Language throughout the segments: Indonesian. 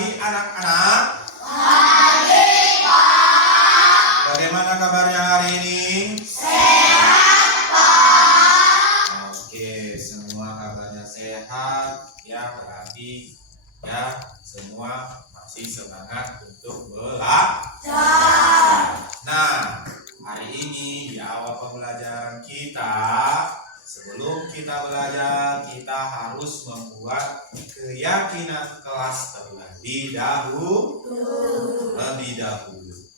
pagi anak-anak. Pagi, Pak. Bagaimana kabarnya hari ini? Sehat, Pak. Oke, semua kabarnya sehat. Ya, berarti ya semua masih semangat untuk belajar. Nah, hari ini di awal pembelajaran kita, sebelum kita belajar, kita harus membuat keyakinan kelas terlebih dahulu.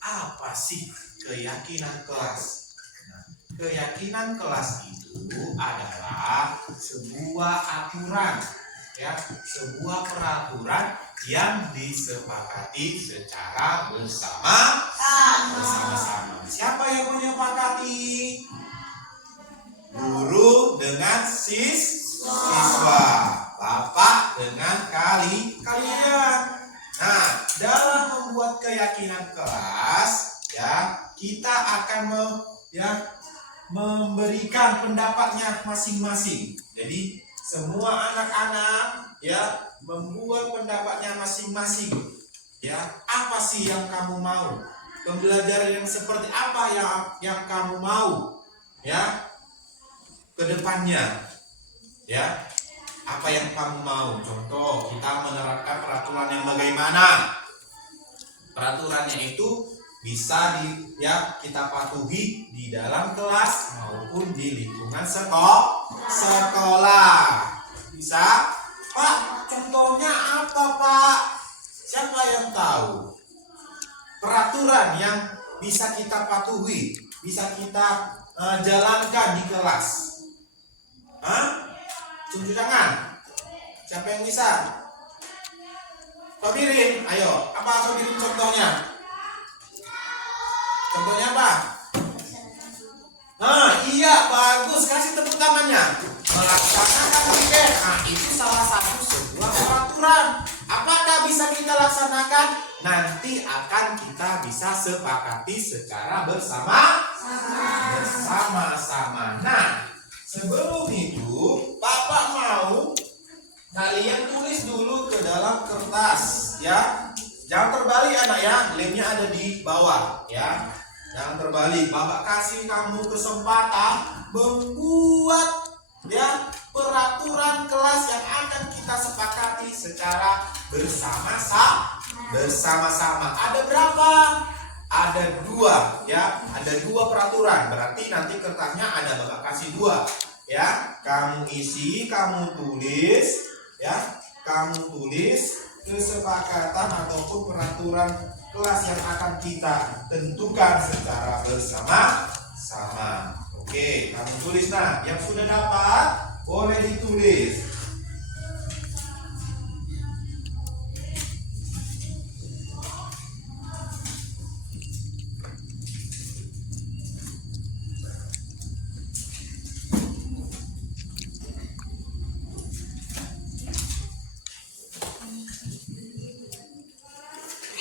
Apa sih keyakinan kelas? Nah, keyakinan kelas itu adalah sebuah aturan, ya, sebuah peraturan yang disepakati secara bersama-sama. Siapa yang menyepakati? Guru dengan siswa, bapak dengan kalian. Nah, dalam membuat keyakinan kelas, ya, kita akan memberikan pendapatnya masing-masing. Jadi semua anak-anak ya membuat pendapatnya masing-masing. Ya, apa sih yang kamu mau? Pembelajaran yang seperti apa yang kamu mau? Ya, kedepannya, ya, apa yang kamu mau? Contoh, kita menerapkan peraturan yang bagaimana? Peraturannya itu bisa kita patuhi di dalam kelas maupun di lingkungan sekolah. Bisa? Pak, contohnya apa, Pak? Siapa yang tahu? Peraturan yang bisa kita patuhi, bisa kita jalankan di kelas. Tunjuk tangan. Siapa yang bisa? Sobirin, ayo. Apa Sobirin contohnya? Contohnya apa? Iya, bagus. Kasih tepuk tangannya. Melaksanakan weekend. Nah, itu salah satu sebuah peraturan. Apakah bisa kita laksanakan? Nanti akan kita bisa sepakati secara bersama-sama. Nah, sebelum itu, Bapak mau kalian tulis dulu ke dalam kertas, ya. Jangan terbalik anak ya, lemnya ada di bawah, ya. Jangan terbalik. Bapak kasih kamu kesempatan membuat ya peraturan kelas yang akan kita sepakati secara bersama-sama. Ada berapa? Ada 2, ya. Ada 2 peraturan. Berarti nanti kertasnya ada Bapak kasih 2, ya. Kamu isi, kamu tulis, ya. Kamu tulis kesepakatan ataupun peraturan kelas yang akan kita tentukan secara bersama-sama. Oke, kamu tulis. Nah, yang sudah dapat boleh ditulis.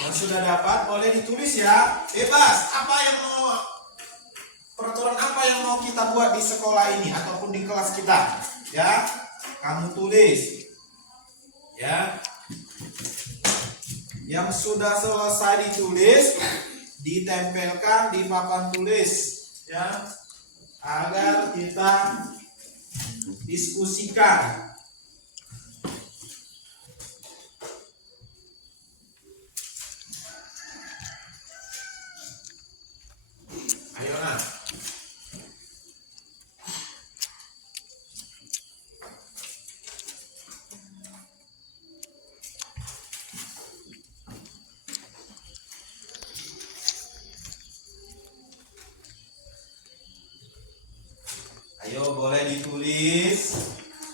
Yang sudah dapat boleh ditulis ya. Bebas. Peraturan apa yang mau kita buat di sekolah ini ataupun di kelas kita? Ya, kamu tulis. Ya. Yang sudah selesai ditulis, ditempelkan di papan tulis, ya. Agar kita diskusikan. Ayo nah. Ayo boleh ditulis.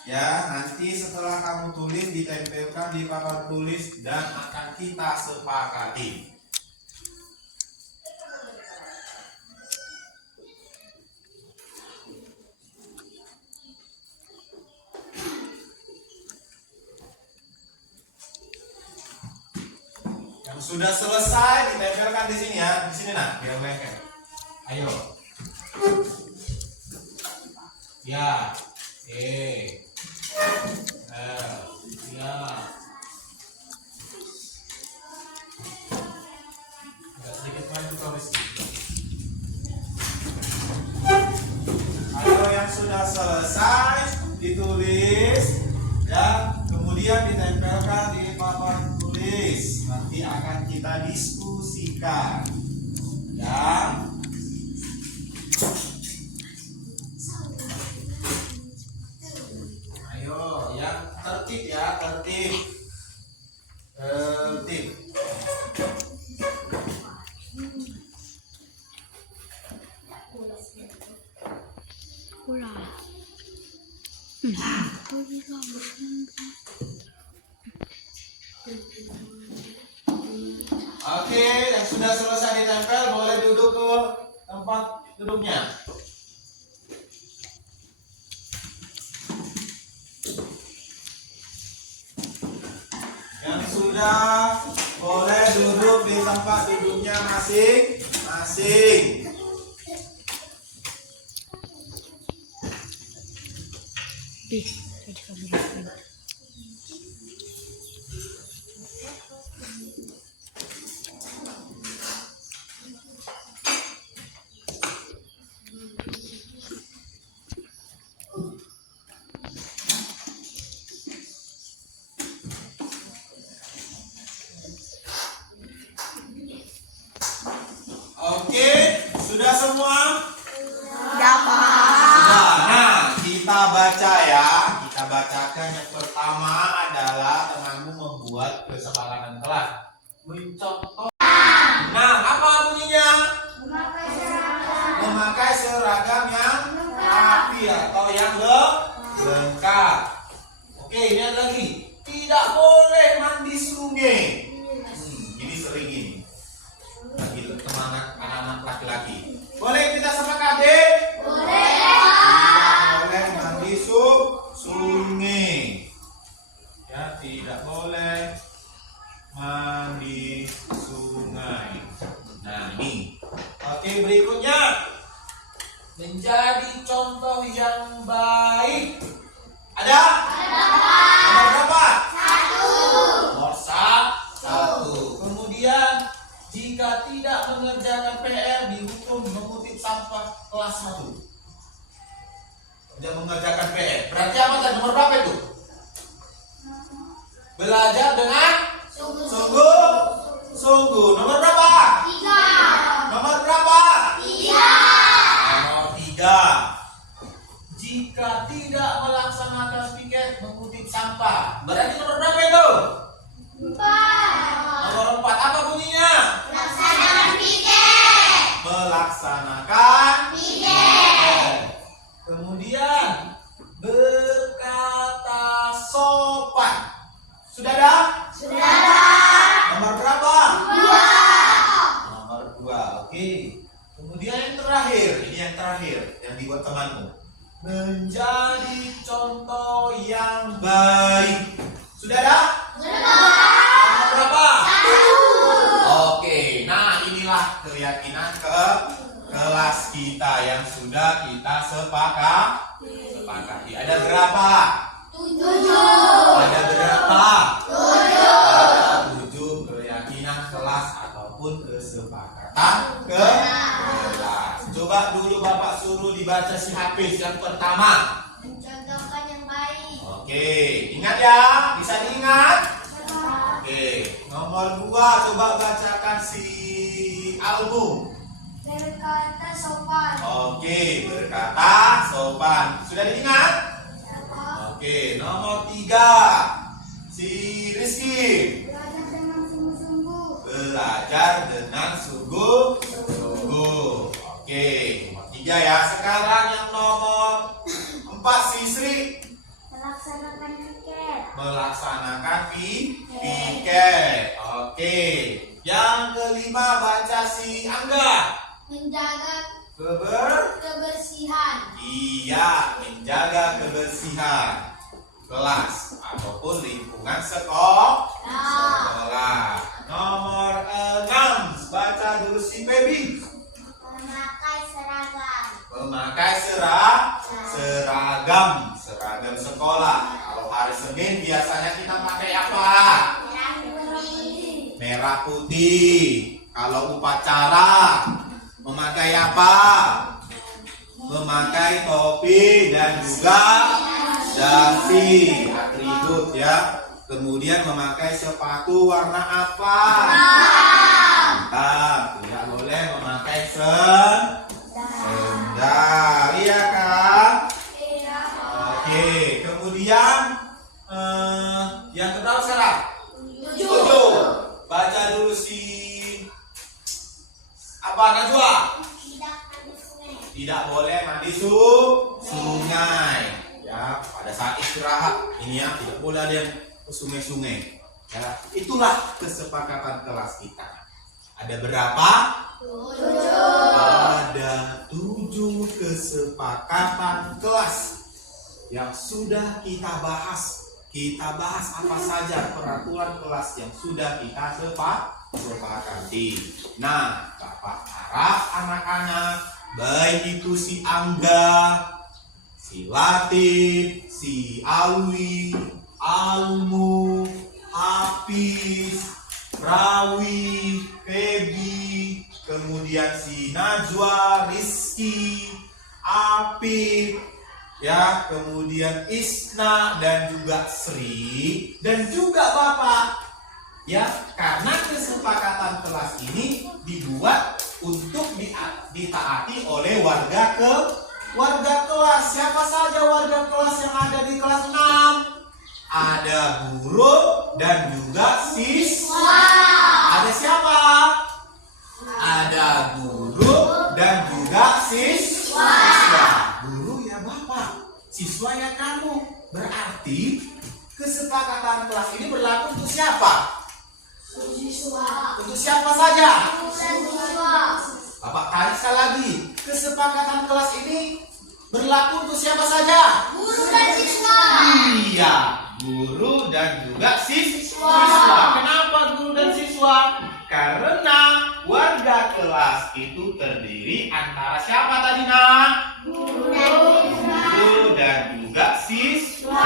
Ya, nanti setelah kamu tulis ditempelkan di papan tulis dan akan kita sepakati. Yang sudah selesai ditempelkan di sini ya, di sini nah, biar lengket. Ayo. Ya. Ya. sudah selesai ditulis, ya, kemudian ditempelkan di papan tulis. Nanti akan kita diskusikan, ya. Ayo, yang tertib ya, tertib. Tertib. Oke, yang sudah selesai ditempel boleh duduk ke tempat duduknya. Yang sudah boleh duduk di tempat duduknya masing-masing. Oke, sudah semua? Sudah. Nah, kita baca ya. Kita bacakan yang pertama adalah temanmu membuat kesepakatan kelas. Mencontoh. Nah, apa bunyinya? Memakai seragam yang rapi atau yang lengkap. Oke, ini ada lagi. Tidak boleh mandi sungai. Ini sering ini. Bagi semangat anak-anak laki-laki. Boleh kita sepakati? Boleh. Tidak boleh mandi sungai. Ya, tidak boleh mandi sungai. Nah, ini. Oke, berikutnya. Menjadi contoh yang baik. Ada? Nomor berapa? 1. Nomor 1. Kemudian jika tidak mengerjakan PR dihukum mengutip sampah kelas 1. Tidak mengerjakan PR. Berarti apa tadi? Nomor berapa itu? Belajar dengan sungguh. Nomor berapa? 3. Nomor berapa? 3. Nomor 3. Jika tidak melaksanakan piket mengutip sampah. Berarti nomor berapa itu? 4. Nomor 4. Apa bunyinya? Melaksanakan piket. Melaksanakan Piket. Kemudian berkata sopan. Sudah ada? Sudah ada. Nomor berapa? 2. Nomor 2. Oke. Kemudian yang terakhir, ini yang terakhir yang dibuat temanmu. Menjadi contoh yang baik. Sudah ada? Nomor berapa? 1. Oke. Nah, inilah keyakinan ke kelas kita yang sudah kita sepakati. Ada berapa? 7. Ada berapa? 7. 7 keyakinan kelas ataupun kesepakatan kelas. Coba dulu Bapak suruh dibaca si Hafiz yang pertama. Mencontohkan yang baik. Oke, ingat ya? Bisa diingat? Oke, nomor 2 coba bacakan si Almu. Berkata sopan. Oke, berkata sopan. Sudah diingat? Oke, nomor 3 si Rizky. Belajar dengan sungguh-sungguh. Belajar dengan sungguh-sungguh. Oke, nomor 3 ya. Sekarang yang nomor 4 si Sri. Melaksanakan piket. Melaksanakan piket. Oke. Yang kelima baca si Angga. Menjaga Keber. kebersihan. Iya, menjaga kebersihan kelas ataupun lingkungan sekolah. Nomor 6 baca dulu si Baby. Memakai seragam. Memakai seragam sekolah. Kalau hari Senin biasanya kita pakai apa? Merah putih. Kalau upacara memakai apa? memakai topi dan juga dasi, atribut ya. Kemudian memakai sepatu warna apa? Hitam. Tidak boleh memakai sendal, iya kan? Oke, kemudian yang kedua sekarang 7. Baca dulu si apa Najwa? Tidak boleh mandi sungai. Ya, pada saat istirahat ini ya tidak boleh ada yang ke sungai-sungai. Ya, itulah kesepakatan kelas kita. Ada berapa? 7. Ada 7 kesepakatan kelas yang sudah kita bahas. Kita bahas apa saja peraturan kelas yang sudah kita sepakati. Nah, Bapak harap anak-anak, baik itu si Angga, si Latif, si Alwi, Almu, Hafiz, Rawi, Febi, kemudian si Najwa, Rizky, Apip, ya, kemudian Isna dan juga Sri dan juga Bapak. Ya, karena kesepakatan kelas ini dibuat untuk ditaati oleh warga kelas. Siapa saja warga kelas yang ada di kelas 6? Ada guru dan juga siswa. Ada siapa? Ada guru dan juga siswa. Guru ya Bapak, siswa ya kamu. Berarti kesepakatan kelas ini berlaku untuk siapa? Untuk siapa saja? Bapak tarik sekali lagi. Kesepakatan kelas ini berlaku untuk siapa saja? Guru dan siswa. Iya, guru dan juga siswa. Kenapa guru dan siswa? Karena warga kelas itu terdiri antara siapa tadi nak? Guru dan juga siswa.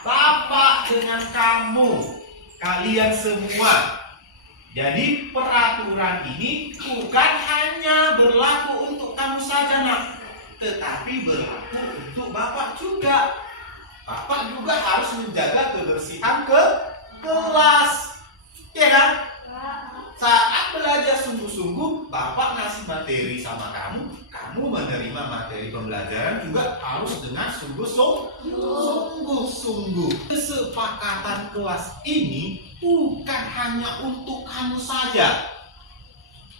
Bapak dengan kamu, kalian semua. Jadi peraturan ini bukan hanya berlaku untuk kamu saja nak, tetapi berlaku untuk Bapak juga. Bapak juga harus menjaga kebersihan kelas, ya kan? Saat belajar sungguh-sungguh, Bapak ngasih materi sama kamu, kamu menerima materi pembelajaran juga harus dengan sungguh-sungguh. Kesepakatan kelas ini bukan hanya untuk kamu saja,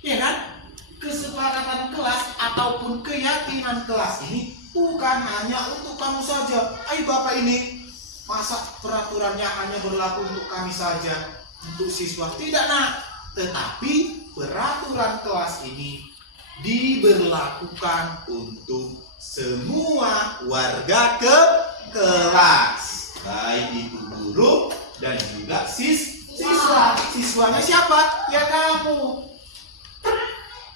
ya kan? Kesepakatan kelas ataupun keyakinan kelas ini bukan hanya untuk kamu saja. Ayo Bapak ini, masa peraturannya hanya berlaku untuk kami saja, untuk siswa? Tidak nak, tetapi peraturan kelas ini diberlakukan untuk semua warga kelas, baik itu guru dan juga siswa. Siswanya siapa? Ya kamu.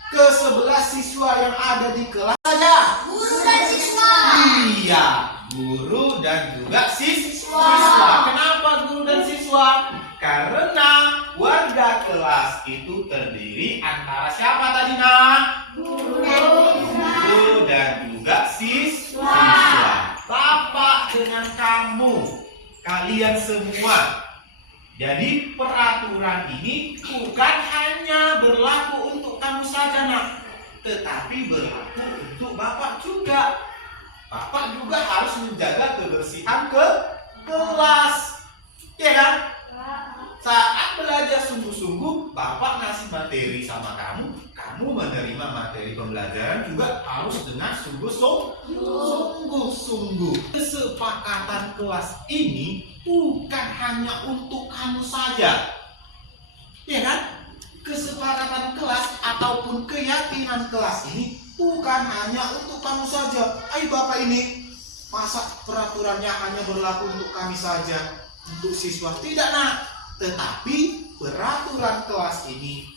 Ke-11 siswa yang ada di kelas saja. Guru dan siswa. Iya, guru dan juga siswa. Kenapa guru dan siswa? Karena warga kelas itu terdiri antara siapa tadi nak? Guru dan juga siswa. Bapak dengan kamu, kalian semua. Jadi peraturan ini bukan hanya berlaku untuk kamu saja nak, tetapi berlaku untuk Bapak juga. Bapak juga harus menjaga kebersihan kelas, ya kan? Saat belajar sungguh-sungguh, Bapak ngasih materi sama kamu, kamu menerima materi pembelajaran juga harus dengan sungguh-sungguh. Kesepakatan kelas ini bukan hanya untuk kamu saja, ya kan? Kesepakatan kelas ataupun keyakinan kelas ini bukan hanya untuk kamu saja. Ayo Bapak ini, masa peraturannya hanya berlaku untuk kami saja, untuk siswa? Tidak nak, tetapi peraturan kelas ini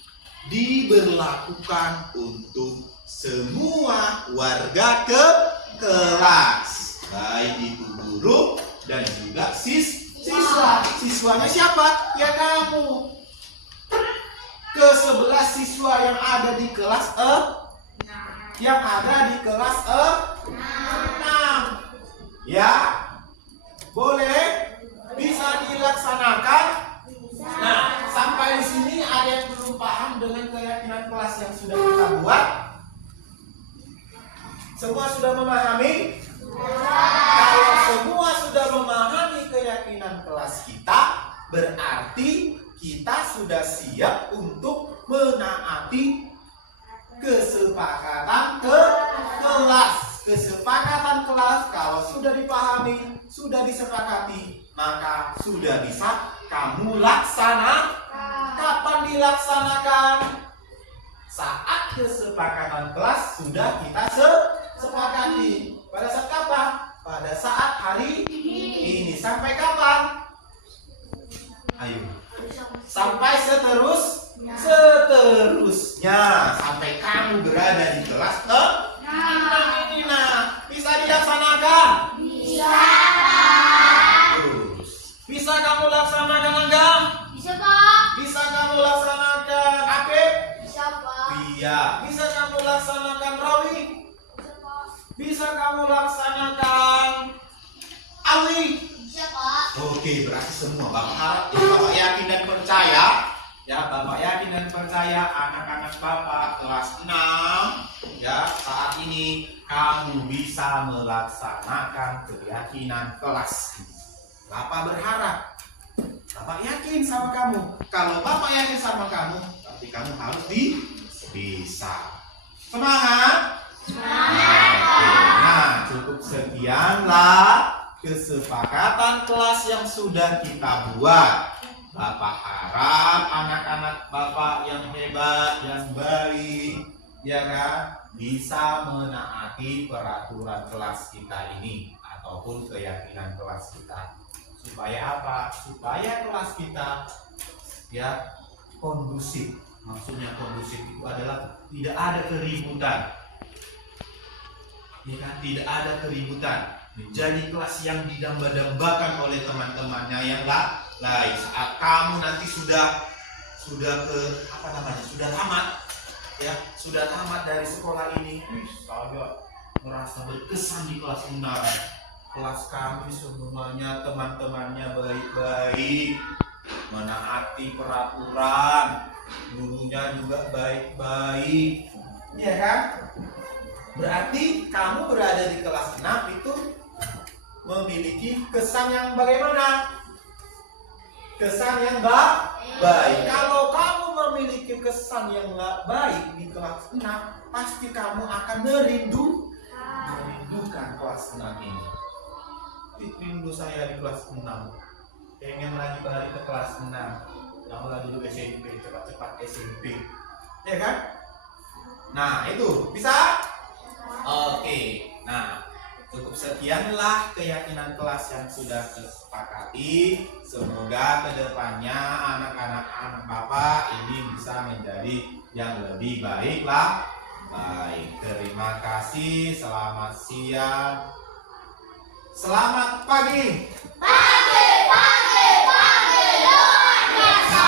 diberlakukan untuk semua warga kelas, baik itu guru dan juga siswa. Siswanya siapa? Ya kamu. Ke-11 siswa yang ada di kelas yang ada di kelas 6. Ya, boleh, bisa dilaksanakan. Nah, sampai di sini ada yang belum paham dengan keyakinan kelas yang sudah kita buat? Semua sudah memahami? Kalau semua sudah memahami keyakinan kelas kita, berarti kita sudah siap untuk menaati kesepakatan kelas. Kesepakatan kelas kalau sudah dipahami, sudah disepakati, maka sudah bisa kamu laksanakan. Kapan dilaksanakan? Saat kesepakatan kelas sudah kita sepakati. Pada saat kapan? Pada saat hari ini. Sampai kapan? Ayo. Sampai seterusnya. Sampai kamu berada di kelas 6 ini. Nah, bisa dilaksanakan? Bisa kamu laksanakan, Anggam? Bisa, Pak. Bisa kamu laksanakan, Apip? Bisa, Pak. Iya. Bisa kamu laksanakan, Rawi? Bisa, Pak. Bisa kamu laksanakan, Ali? Bisa, Pak. Oke, berarti semua Bapak harap ya, Bapak yakin dan percaya. Ya, Bapak yakin dan percaya anak-anak Bapak kelas 6 ya, saat ini kamu bisa melaksanakan keyakinan kelas. Bapak berharap, Bapak yakin sama kamu. Kalau Bapak yakin sama kamu, berarti kamu harus bisa. Semangat! Semangat! Nah, cukup sekianlah kesepakatan kelas yang sudah kita buat. Bapak harap anak-anak Bapak yang hebat, yang baik, ya kan, bisa menaati peraturan kelas kita ini ataupun keyakinan kelas kita. Supaya apa? Supaya kelas kita ya kondusif. Maksudnya kondusif itu adalah tidak ada keributan. Ya kan? Tidak ada keributan. Menjadi kelas yang didamba-dambakan oleh teman-temannya yang lain. Saat kamu nanti sudah tamat, ya, sudah tamat dari sekolah ini, saya merasa berkesan di kelas 6. Kelas kami semuanya teman-temannya baik-baik, menaati peraturan, gurunya juga baik-baik, ya kan? Berarti kamu berada di kelas 6 itu memiliki kesan yang bagaimana? Kesan yang baik. Kalau kamu memiliki kesan yang nggak baik di kelas 6, pasti kamu akan merindukan kelas 6 ini. Rindu saya di kelas 6, pengen lagi balik ke kelas 6, yang lagi dulu SMP, cepat-cepat SMP, ya kan? Nah, itu bisa? Oke, nah cukup sekianlah keyakinan kelas yang sudah disepakati. Semoga kedepannya anak-anak Bapak ini bisa menjadi yang lebih baik lah. Baik, terima kasih. Selamat siang. Selamat pagi. Pagi, luar biasa.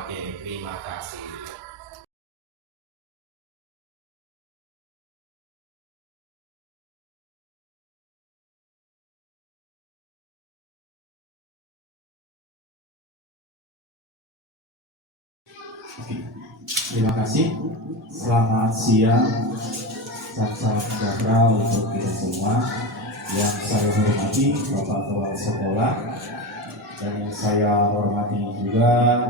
Oke, terima kasih. Terima kasih. Selamat siang. Salam sejahtera untuk kita semua. Yang saya hormati Bapak Kepala Sekolah dan yang saya hormati juga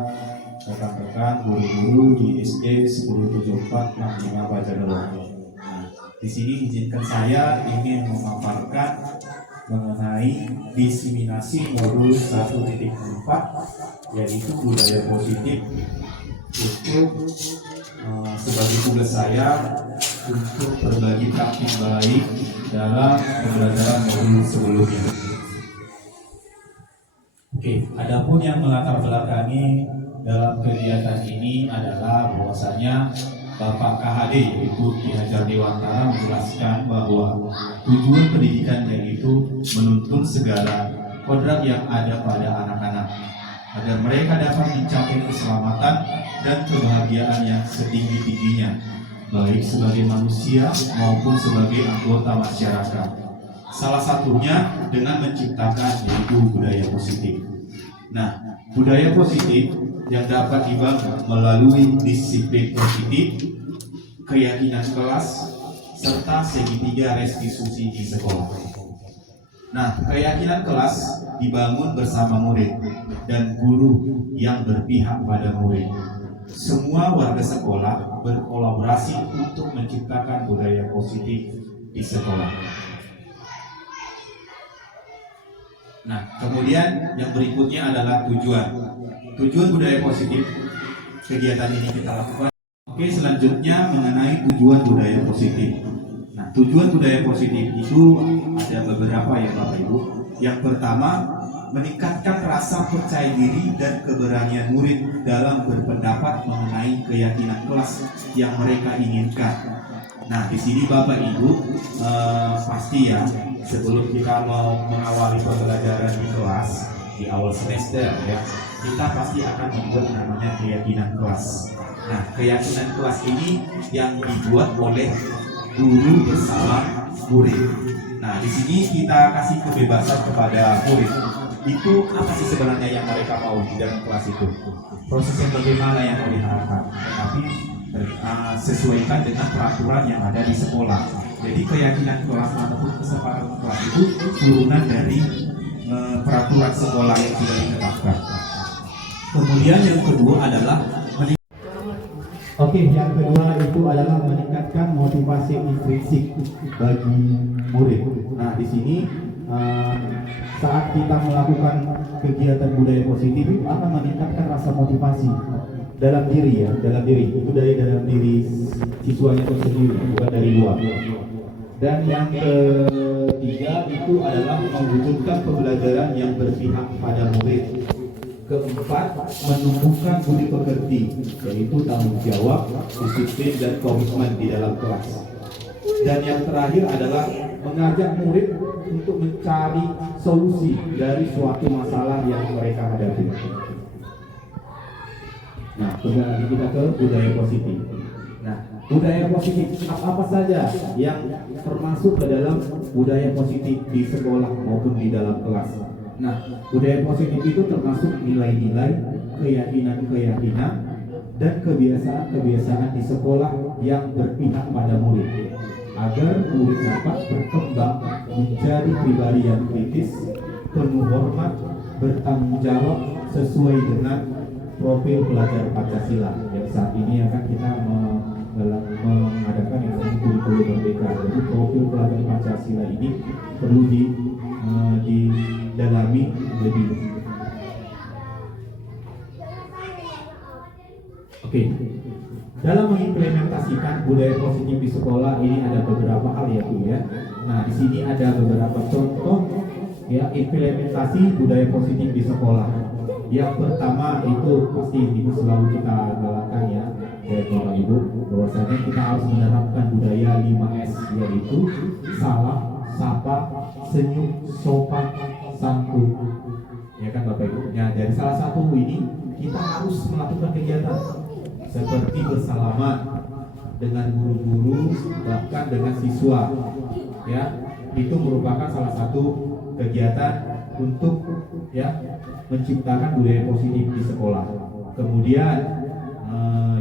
rekan-rekan guru-guru di SD 107465 Bajadolo. Nah, di sini izinkan saya ingin memaparkan mengenai diseminasi modul 1.4 yaitu budaya positif untuk sebagai tugas saya untuk berbagi praktik baik dalam pembelajaran modul sebelumnya. Oke, adapun yang melatar belakangi dalam kegiatan ini adalah bahwasanya Bapak KHD yaitu Ki Hajar Dewantara menjelaskan bahwa tujuan pendidikan yaitu menuntun segala kodrat yang ada pada anak-anak agar mereka dapat mencapai keselamatan dan kebahagiaan yang setinggi-tingginya baik sebagai manusia maupun sebagai anggota masyarakat. Salah satunya dengan menciptakan yaitu budaya positif. Nah, budaya positif yang dapat dibangun melalui disiplin positif, keyakinan kelas, serta segitiga restitusi di sekolah. Nah, keyakinan kelas dibangun bersama murid dan guru yang berpihak pada murid. Semua warga sekolah berkolaborasi untuk menciptakan budaya positif di sekolah. Nah, kemudian yang berikutnya adalah tujuan. Tujuan budaya positif kegiatan ini kita lakukan. Oke, selanjutnya mengenai tujuan budaya positif. Nah, tujuan budaya positif itu ada beberapa ya Bapak Ibu. Yang pertama, meningkatkan rasa percaya diri dan keberanian murid dalam berpendapat mengenai keyakinan kelas yang mereka inginkan. Nah, di sini Bapak Ibu pasti ya, sebelum kita mau mengawali pembelajaran di kelas di awal semester ya, kita pasti akan membuat namanya keyakinan kelas. Nah, keyakinan kelas ini yang dibuat oleh guru bersama murid. Nah, di sini kita kasih kebebasan kepada murid. Itu apa sih sebenarnya yang mereka mau di dalam kelas itu? Proses yang bagaimana yang mau diharapkan? Tetapi sesuaikan dengan peraturan yang ada di sekolah. Jadi keyakinan kelas ataupun kesepakatan kelas itu turunan dari peraturan sekolah yang sudah ditetapkan. Kemudian yang kedua adalah yang kedua itu adalah meningkatkan motivasi intrinsik bagi murid. Nah, di sini saat kita melakukan kegiatan budaya positif itu akan meningkatkan rasa motivasi dalam diri ya, dalam diri itu dari dalam diri siswanya itu sendiri, bukan dari luar. Dan yang ketiga itu adalah mewujudkan pembelajaran yang berpihak pada murid. Keempat, menumbuhkan budi pekerti, yaitu tanggung jawab, disiplin dan komitmen di dalam kelas. Dan yang terakhir adalah mengajak murid untuk mencari solusi dari suatu masalah yang mereka hadapi. Nah, kembali kita ke budaya positif. Nah, budaya positif apa saja yang termasuk ke dalam budaya positif di sekolah maupun di dalam kelas. Nah, budaya positif itu termasuk nilai-nilai, keyakinan-keyakinan, dan kebiasaan-kebiasaan di sekolah yang berpihak pada murid, agar murid dapat berkembang menjadi pribadi yang kritis, penuh hormat, bertanggung jawab sesuai dengan profil pelajar Pancasila. Yang saat ini akan kita mengadakan yang namanya kurikulum merdeka. Jadi profil pelajar Pancasila ini perlu didalami lebih. Oke. Dalam mengimplementasikan budaya positif di sekolah ini ada beberapa hal ya Bu ya. Nah, di sini ada beberapa contoh ya implementasi budaya positif di sekolah. Yang pertama itu pasti itu selalu kita galakan ya Bapak Ibu, bahwasanya kita harus menerapkan budaya 5S, yaitu salam, sapa, senyum, sopan, santun. Ya kan Bapak Ibu. Ya, dari salah satu ini kita harus melakukan kegiatan seperti bersalaman dengan guru-guru, bahkan dengan siswa. Ya, itu merupakan salah satu kegiatan untuk ya menciptakan budaya positif di sekolah. Kemudian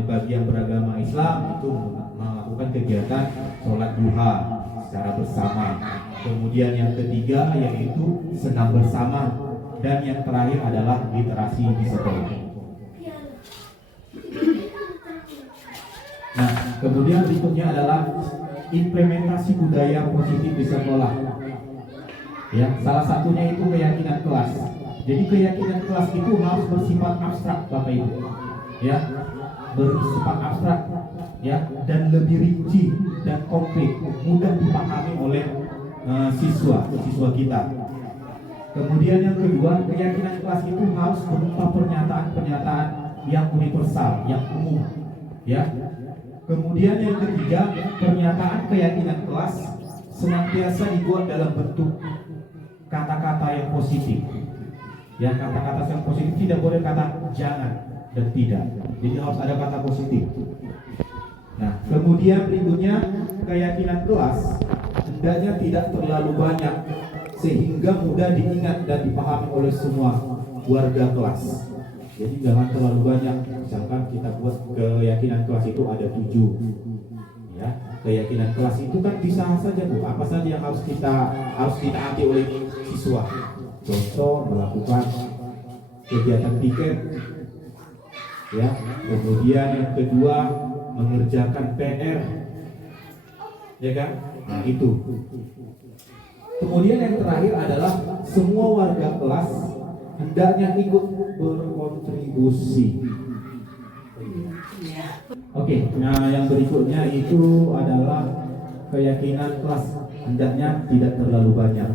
bagi yang beragama Islam itu melakukan kegiatan sholat duha secara bersama. Kemudian yang ketiga yaitu senam bersama, dan yang terakhir adalah literasi di sekolah. Nah, kemudian berikutnya adalah implementasi budaya positif di sekolah. Ya, salah satunya itu keyakinan kelas. Jadi keyakinan kelas itu harus bersifat abstrak, Bapak Ibu. Ya, bersifat abstrak, ya, dan lebih rinci dan konkret, mudah dipahami oleh siswa kita. Kemudian yang kedua, keyakinan kelas itu harus berupa pernyataan-pernyataan yang universal, yang umum, ya. Kemudian yang ketiga, pernyataan keyakinan kelas senantiasa dibuat dalam bentuk kata-kata yang positif. Ya, kata-kata yang positif, tidak boleh kata jangan dan tidak. Jadi harus ada kata positif. Nah, kemudian berikutnya keyakinan kelas hendaknya tidak terlalu banyak sehingga mudah diingat dan dipahami oleh semua warga kelas. Jadi jangan terlalu banyak. Misalkan kita buat keyakinan kelas itu ada 7. Ya, keyakinan kelas itu kan bisa saja Bu, apa saja yang harus ditaati oleh siswa. Contoh melakukan kegiatan piket, ya. Kemudian yang kedua mengerjakan PR, ya kan? Nah itu. Kemudian yang terakhir adalah semua warga kelas hendaknya ikut berkontribusi. Oke, nah yang berikutnya itu adalah keyakinan kelas hendaknya tidak terlalu banyak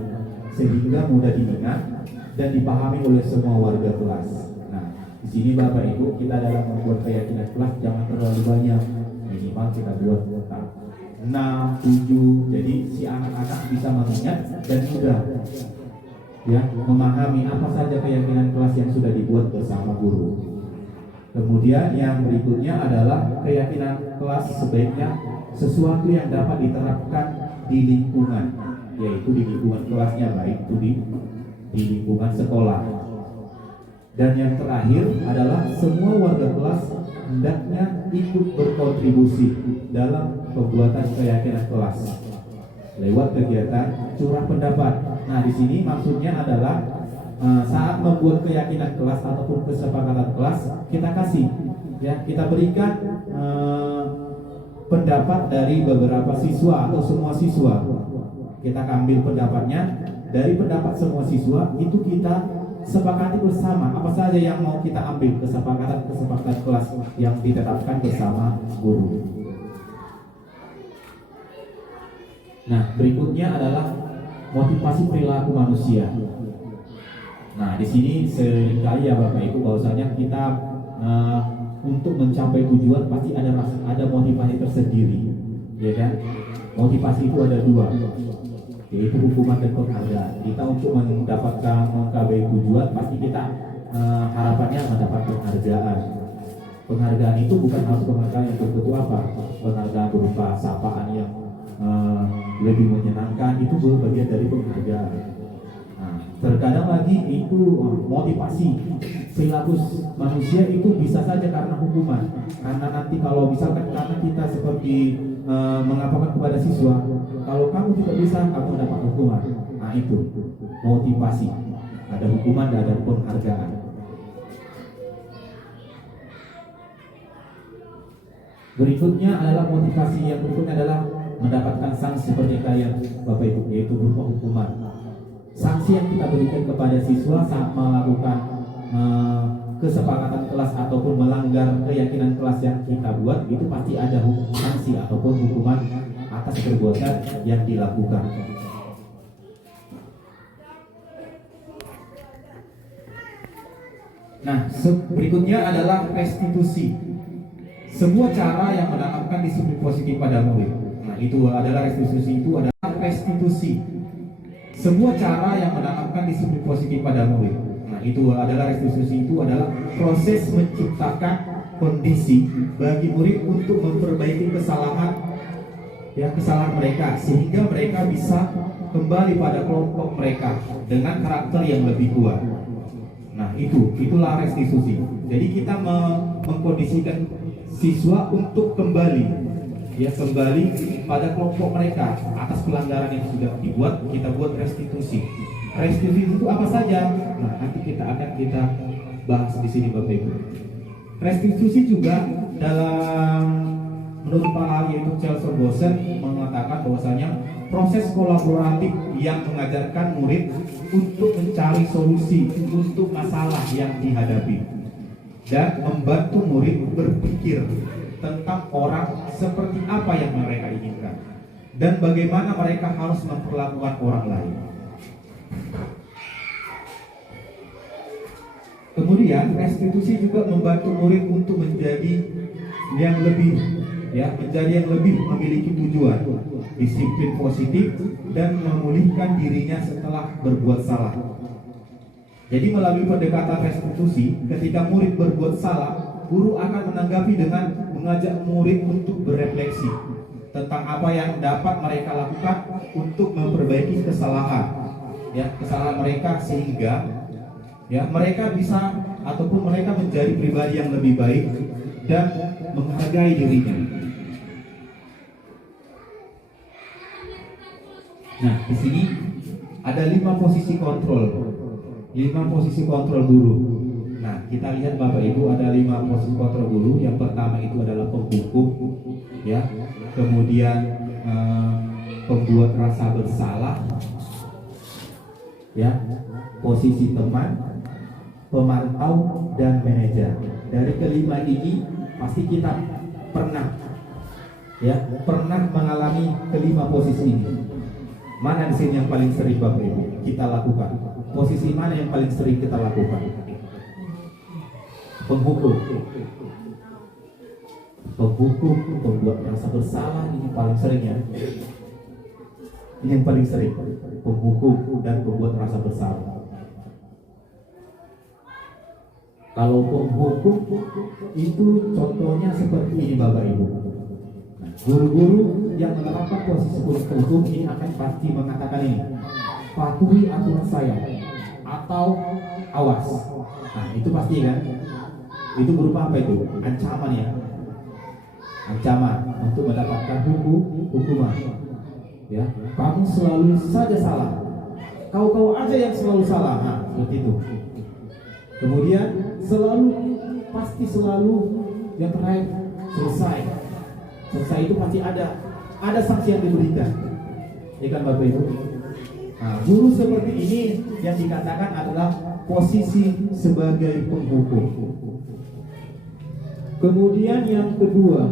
sehingga mudah diingat dan dipahami oleh semua warga kelas. Nah, di sini Bapak Ibu kita dalam membuat keyakinan kelas jangan terlalu banyak, minimal kita buat 6, 7, jadi si anak-anak bisa mengingat dan mudah ya memahami apa saja keyakinan kelas yang sudah dibuat bersama guru. Kemudian yang berikutnya adalah keyakinan kelas sebaiknya sesuatu yang dapat diterapkan di lingkungan, yaitu di lingkungan kelasnya, baik itu di lingkungan sekolah. Dan yang terakhir adalah semua warga kelas hendaknya ikut berkontribusi dalam pembuatan keyakinan kelas lewat kegiatan curah pendapat. Nah, di sini maksudnya adalah saat membuat keyakinan kelas ataupun kesepakatan kelas kita kasih, ya kita berikan pendapat dari beberapa siswa atau semua siswa. Kita ambil pendapatnya dari pendapat semua siswa itu kita sepakati bersama apa saja yang mau kita ambil kesepakatan kelas yang ditetapkan bersama guru. Nah, berikutnya adalah motivasi perilaku manusia. Nah, di sini seringkali ya Bapak Ibu bahwasanya kita untuk mencapai tujuan pasti ada motivasi tersendiri, ya kan? Motivasi itu ada 2, yaitu hukuman dan penghargaan. Kita untuk menggapai tujuan pasti kita harapannya mendapat penghargaan. Penghargaan itu bukan harus penghargaan yang berbentuk apa? Penghargaan berupa sapaan yang lebih menyenangkan, itu bagian dari penghargaan. Nah, terkadang lagi itu motivasi perilaku manusia itu bisa saja karena hukuman. Karena nanti kalau misalkan karena kita seperti mengatakan kepada siswa, kalau kamu tidak bisa, kamu dapat hukuman. Nah itu motivasi. Ada hukuman dan ada penghargaan. Berikutnya adalah motivasi yang berikutnya adalah mendapatkan sanksi seperti kalian Bapak Ibu, yaitu berupa hukuman. Sanksi yang kita berikan kepada siswa saat melakukan kesepakatan kelas ataupun melanggar keyakinan kelas yang kita buat, itu pasti ada sanksi ataupun hukuman atas perbuatan yang dilakukan. Nah, berikutnya adalah restitusi. Semua cara yang menanamkan disiplin positif pada murid. Nah, itu adalah restitusi, itu adalah restitusi. Semua cara yang menanamkan disiplin positif pada murid. Nah, itu adalah restitusi, itu adalah proses menciptakan kondisi bagi murid untuk memperbaiki kesalahan mereka sehingga mereka bisa kembali pada kelompok mereka dengan karakter yang lebih kuat. Nah, itulah restitusi. Jadi kita mengkondisikan siswa untuk kembali pada kelompok mereka atas pelanggaran yang sudah dibuat. Kita buat restitusi. Restitusi itu apa saja? Nah, nanti kita bahas di sini Bapak Ibu. Restitusi juga menurut Pak ahli yaitu Charles Bosen mengatakan bahwasanya proses kolaboratif yang mengajarkan murid untuk mencari solusi untuk masalah yang dihadapi dan membantu murid berpikir tentang orang seperti apa yang mereka inginkan dan bagaimana mereka harus memperlakukan orang lain. Kemudian restitusi juga membantu murid untuk menjadi yang lebih memiliki tujuan, disiplin positif dan memulihkan dirinya setelah berbuat salah. Jadi melalui pendekatan restitusi, ketika murid berbuat salah, guru akan menanggapi dengan mengajak murid untuk berefleksi tentang apa yang dapat mereka lakukan untuk memperbaiki kesalahan, ya, kesalahan mereka, sehingga ya mereka bisa ataupun mereka menjadi pribadi yang lebih baik dan menghargai dirinya. Nah, di sini ada 5 posisi kontrol, 5 posisi kontrol guru. Nah, kita lihat Bapak Ibu, ada 5 posisi kontrol guru. Yang pertama itu adalah penghukum, ya. Kemudian pembuat rasa bersalah, ya. Posisi teman, pemantau, dan manajer. Dari kelima ini pasti kita pernah mengalami kelima posisi ini. Mana di sini yang paling sering Bapak Ibu kita lakukan? Posisi mana yang paling sering kita lakukan? Penghukum, pembuat rasa bersalah, ini paling sering ya. Ini yang paling sering, penghukum dan pembuat rasa bersalah. Kalau penghukum itu contohnya seperti ini Bapak Ibu. Guru-guru yang menerapkan posisi penghukum ini akan pasti mengatakan ini, patuhi aturan saya atau awas. Nah, itu pasti kan? Itu berupa apa itu? Ancaman ya. Ancaman untuk mendapatkan hukuman. Ya, kamu selalu saja salah. Kau aja yang selalu salah. Nah, seperti itu. Kemudian pasti selalu yang terakhir selesai itu pasti ada sanksi yang diberikan, ya kan Bapak Ibu. Nah, guru seperti ini yang dikatakan adalah posisi sebagai penghukum. Kemudian yang kedua,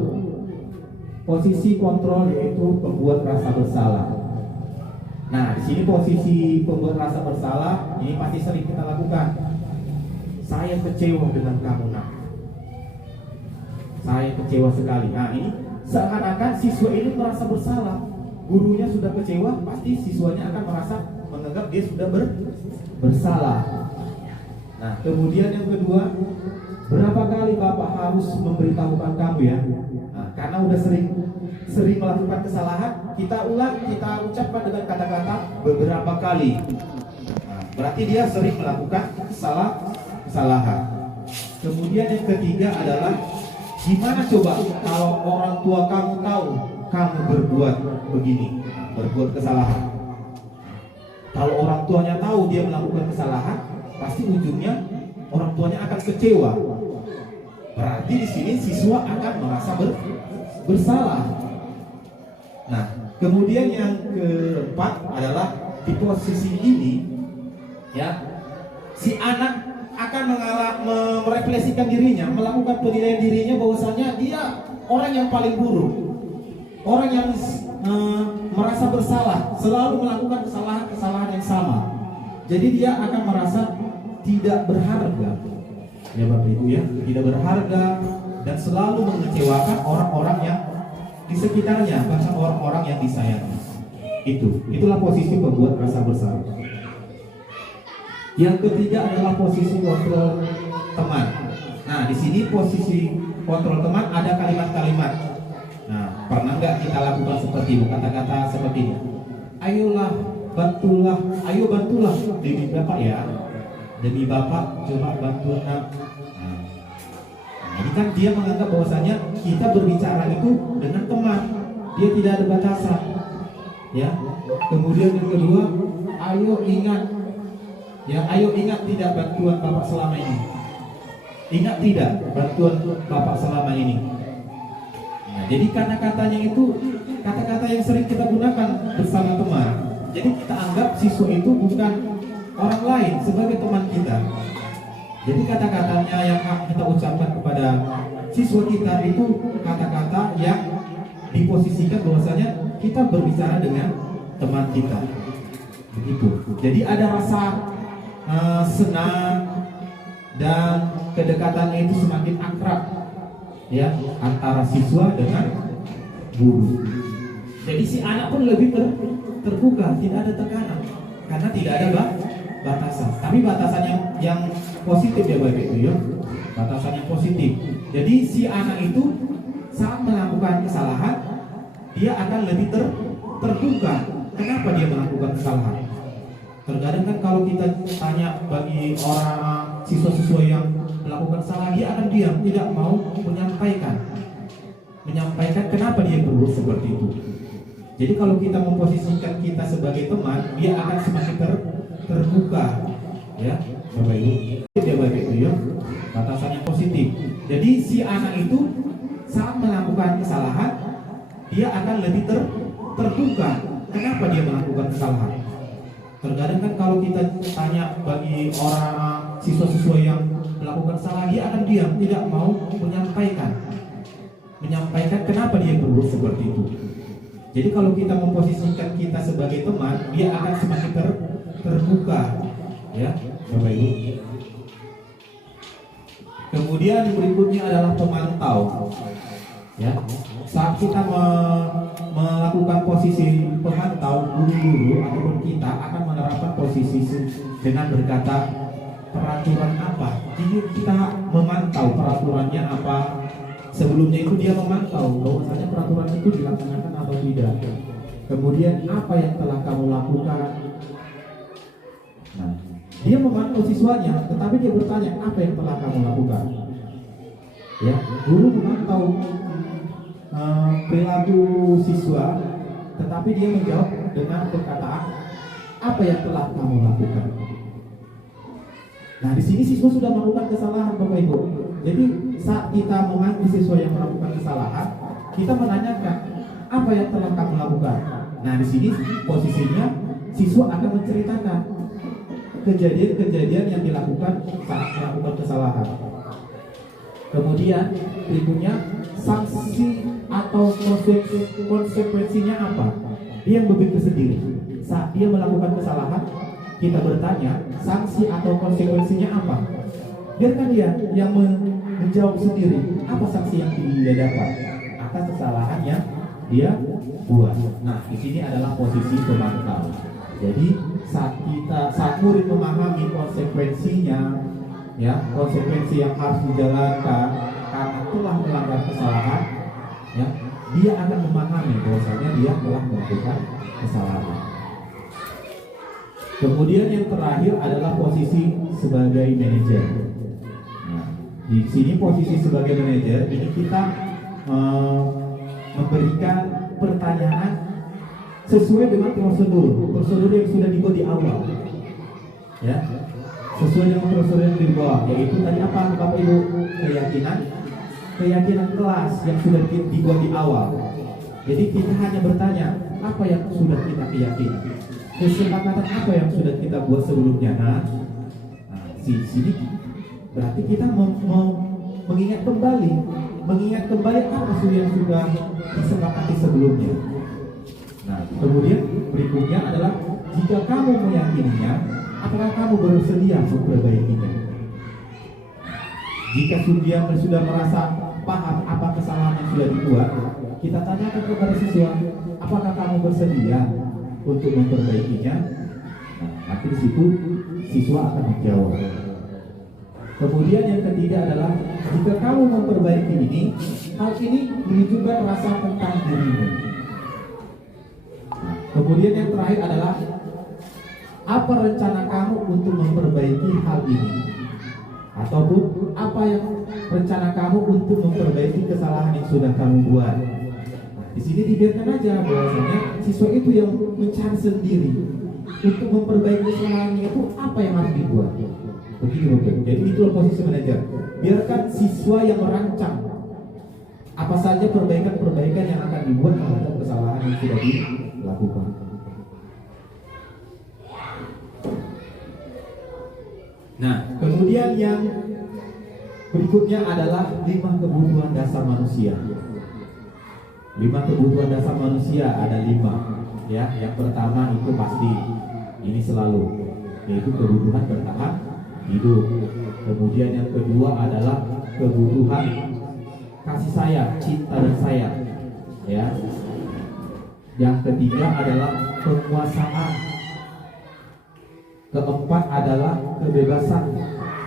posisi kontrol, yaitu pembuat rasa bersalah. Nah, di sini posisi pembuat rasa bersalah ini pasti sering kita lakukan. Saya kecewa dengan kamu, nak. Saya kecewa sekali. Nah, ini seakan-akan siswa ini merasa bersalah. Gurunya sudah kecewa, pasti siswanya akan menganggap dia sudah bersalah. Nah, kemudian yang kedua, berapa kali Bapak harus memberitahukan kamu ya? Nah, karena udah sering melakukan kesalahan, kita ucapkan dengan kata-kata beberapa kali. Nah, berarti dia sering melakukan kesalahan. Kemudian yang ketiga adalah, gimana coba kalau orang tua kamu tahu kamu berbuat begini, berbuat kesalahan? Kalau orang tuanya tahu dia melakukan kesalahan, pasti ujungnya orang tuanya akan kecewa. Berarti di sini siswa akan merasa bersalah. Nah, kemudian yang keempat adalah di posisi ini, ya, si anak akan merefleksikan dirinya, melakukan penilaian dirinya bahwasanya dia orang yang paling buruk, orang yang merasa bersalah, selalu melakukan kesalahan yang sama. Jadi dia akan merasa tidak berharga, ya Bapak Ibu ya, tidak berharga dan selalu mengecewakan orang-orang yang di sekitarnya, bahkan orang-orang yang disayangi. Itulah posisi pembuat rasa bersalah. Yang ketiga adalah posisi kontrol teman. Nah, di sini posisi kontrol teman ada kalimat-kalimat. Nah, pernah nggak kita lakukan seperti itu? Kata-kata seperti ini. Ayolah, ayo bantulah demi Bapak ya. Demi Bapak, coba bantu nak. Nah, ini kan dia menganggap bahwasanya kita berbicara itu dengan teman. Dia tidak ada batasan. Ya. Kemudian yang kedua, ayo ingat tidak bantuan Bapak selama ini. Ingat tidak bantuan Bapak selama ini. Nah, jadi kata-katanya itu kata-kata yang sering kita gunakan bersama teman. Jadi kita anggap siswa itu bukan orang lain sebagai teman kita. Jadi kata-katanya yang kita ucapkan kepada siswa kita itu kata-kata yang diposisikan bahwasanya kita berbicara dengan teman kita. Begitu. Jadi ada rasa senang dan kedekatannya itu semakin akrab ya antara siswa dengan guru. Jadi si anak pun lebih terbuka, tidak ada tekanan karena tidak ada batasan. Tapi batasan yang positif ya Bapak Ibu ya. Batasan yang positif. Jadi si anak itu dia akan lebih terbuka. Kenapa dia melakukan kesalahan? Terkadang kan kalau kita tanya bagi orang siswa-siswa yang melakukan kesalahan, dia akan diam, tidak mau menyampaikan kenapa dia berbuat seperti itu. Jadi kalau kita memposisikan kita sebagai teman, dia akan semakin terbuka, ya, Bapak Ibu. Dia baik itu ya, batasan yang positif. Jadi si anak itu saat melakukan kesalahan, dia akan lebih terbuka. Kenapa dia melakukan kesalahan? Terkadang kan kalau kita tanya bagi orang siswa-siswa yang melakukan kesalahan, dia akan diam, tidak mau menyampaikan kenapa dia berbuat seperti itu. Jadi kalau kita memposisikan kita sebagai teman, dia akan semakin terbuka, ya, Bapak Ibu. Kemudian berikutnya adalah pemantau, ya. Saat kita melakukan posisi pemantau, guru-guru ataupun kita akan menerapkan posisi dengan berkata peraturan apa. Jadi kita memantau peraturannya apa. Sebelumnya itu dia memantau bahwasanya peraturan itu dilaksanakan atau tidak. Kemudian apa yang telah kamu lakukan. Nah, dia memantau siswanya, tetapi dia bertanya apa yang telah kamu lakukan. Ya, guru memantau perilaku siswa, tetapi dia menjawab dengan perkataan apa yang telah kamu lakukan. Nah, di sini siswa sudah melakukan kesalahan, Bapak Ibu. Jadi saat kita mengambil siswa yang melakukan kesalahan, kita menanyakan apa yang telah kamu lakukan. Nah, di sini posisinya siswa akan menceritakan kejadian-kejadian yang dilakukan saat melakukan kesalahan. Kemudian berikutnya sanksi atau konsekuensinya apa? Dia yang begitu sendiri. Saat dia melakukan kesalahan, kita bertanya sanksi atau konsekuensinya apa? Biarkan dia yang menjawab sendiri apa sanksi yang dia dapat atas kesalahan yang dia buat. Nah, di sini adalah posisi pemantau. Jadi saat murid memahami konsekuensinya, ya, konsekuensi yang harus dijalankan karena telah melanggar kesalahan, ya, dia akan memahami bahwasanya dia telah melakukan kesalahan. Kemudian yang terakhir adalah posisi sebagai manajer. Nah, di sini posisi sebagai manajer ini kita memberikan pertanyaan sesuai dengan prosedur yang sudah dibuat di awal, ya, sesuai dengan prosedur yang dibuat, yaitu tadi apa, Bapak Ibu? Keyakinan kelas yang sudah dibuat di awal. Jadi kita hanya bertanya apa yang sudah kita keyakini, kesepakatan apa yang sudah kita buat sebelumnya. Nah, sini berarti kita mengingat kembali apa yang sudah disepakati sebelumnya. Nah, kemudian berikutnya adalah jika kamu meyakininya, apakah kamu bersedia memperbaikinya? Jika sudah merasa paham apa kesalahan yang sudah dibuat, kita tanyakan kepada siswa, apakah kamu bersedia untuk memperbaikinya? Nah, nanti di situ siswa akan menjawab. Kemudian yang ketiga adalah jika kamu memperbaiki ini, hal ini menunjukkan rasa tentang dirimu. Kemudian yang terakhir adalah apa rencana kamu untuk memperbaiki hal ini, ataupun apa yang rencana kamu untuk memperbaiki kesalahan yang sudah kamu buat. Di sini dibiarkan aja bahwasanya siswa itu yang mencari sendiri untuk memperbaiki kesalahannya itu apa yang harus dibuat. Begitu, jadi itu posisi manajer. Biarkan siswa yang merancang apa saja perbaikan-perbaikan yang akan dibuat terhadap kesalahan yang sudah dilakukan. Nah, kemudian yang berikutnya adalah 5 kebutuhan dasar manusia. 5 kebutuhan dasar manusia ada 5, ya. Yang pertama itu pasti, ini selalu, yaitu kebutuhan bertahan hidup. Kemudian yang kedua adalah kebutuhan kasih sayang, cinta dan sayang, ya. Yang ketiga adalah penguasaan. Keempat adalah kebebasan,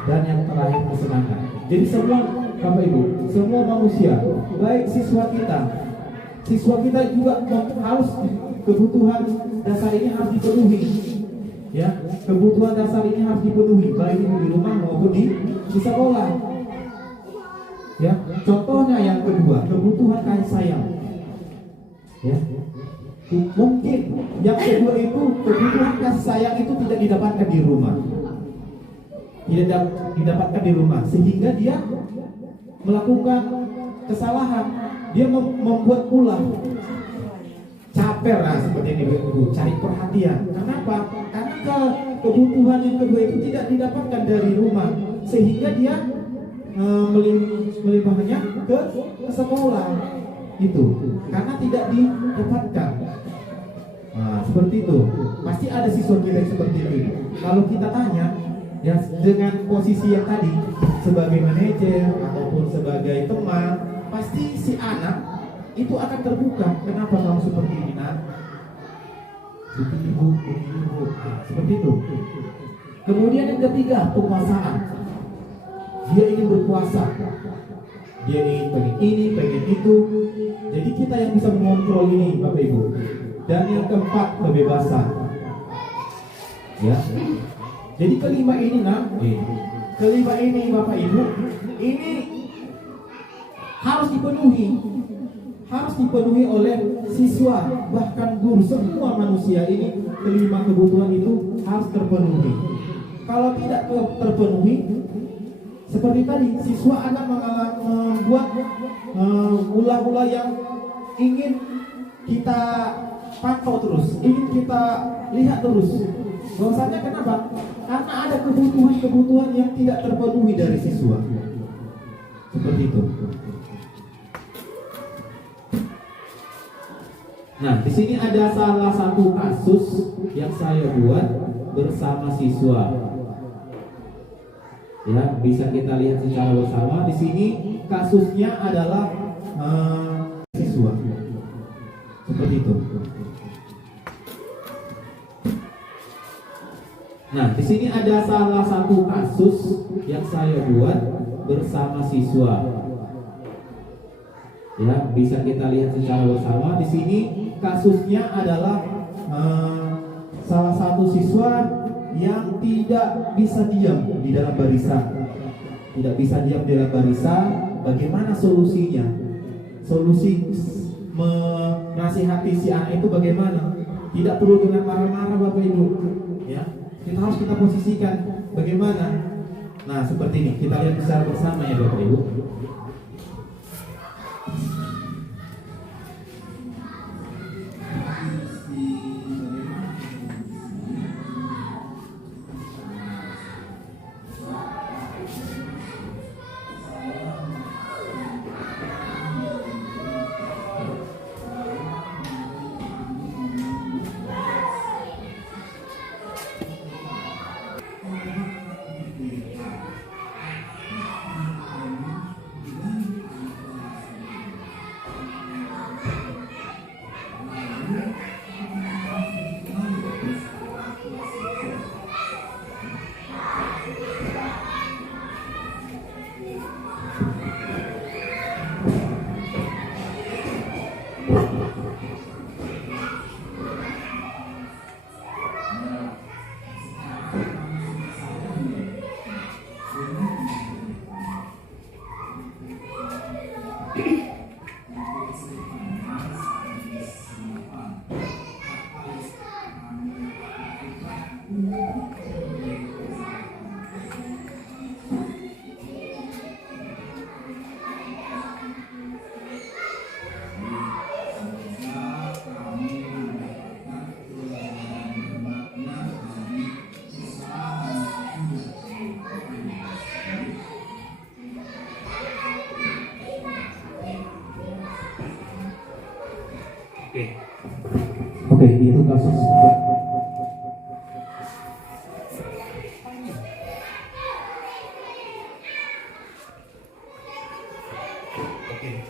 dan yang terakhir kesenangan. Jadi semua, Bapak Ibu, semua manusia, baik siswa kita siswa kita juga harus kebutuhan dasar ini harus dipenuhi. Ya, kebutuhan dasar ini harus dipenuhi baik itu di rumah maupun di sekolah. Ya, contohnya yang kedua, kebutuhan kasih sayang. Ya, mungkin yang kedua itu kebutuhan kasih sayang itu tidak didapatkan di rumah, tidak didapatkan di rumah, sehingga dia melakukan kesalahan, dia membuat ulah, caper lah seperti ini Bu, cari perhatian. Kenapa? Karena kebutuhan yang kedua itu tidak didapatkan dari rumah, sehingga dia melimpahnya ke sekolah itu karena tidak didapatkan. Nah, seperti itu. Pasti ada siswa kita yang seperti itu. Kalau kita tanya, ya dengan posisi yang tadi sebagai manajer ataupun sebagai teman, pasti si anak itu akan terbuka. Kenapa kamu seperti ini, nak? Seperti ibu. Nah, seperti itu. Kemudian yang ketiga, penguasaan. Dia ingin berkuasa. Dia ingin pengen ini, pengen itu. Jadi kita yang bisa mengontrol ini, Bapak Ibu. Dan yang keempat, kebebasan. Ya. Jadi kelima ini, nak. Kelima ini, Bapak Ibu, ini harus dipenuhi. Harus dipenuhi oleh siswa, bahkan guru, semua manusia ini. Kelima kebutuhan itu harus terpenuhi. Kalau tidak terpenuhi, seperti tadi, siswa akan membuat ulah-ulah yang ingin kita pantau terus, ingin kita lihat terus. Bahwasanya kenapa? Karena ada kebutuhan-kebutuhan yang tidak terpenuhi dari siswa. Seperti itu. Nah, di sini ada salah satu kasus yang saya buat bersama siswa. Ya, bisa kita lihat secara bersama. Di sini kasusnya adalah siswa. Seperti itu. Nah, di sini ada salah satu kasus yang saya buat bersama siswa. Ya, bisa kita lihat secara bersama. Di sini kasusnya adalah salah satu siswa yang tidak bisa diam di dalam barisan. Tidak bisa diam di dalam barisan. Bagaimana solusinya? Solusi menasihati si anak itu bagaimana? Tidak perlu dengan marah-marah, Bapak Ibu. Ya, harus kita posisikan bagaimana. Nah, seperti ini. Kita lihat secara bersama ya, Bapak Ibu. Oke, itu kasus.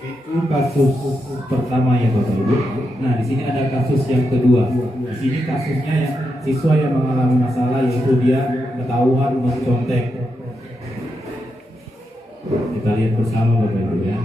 Itu kasus pertama ya Bapak Ibu. Nah, di sini ada kasus yang kedua. Di sini kasusnya yang siswa yang mengalami masalah, yaitu dia ketahuan mencontek. Kita lihat bersama Bapak Ibu ya.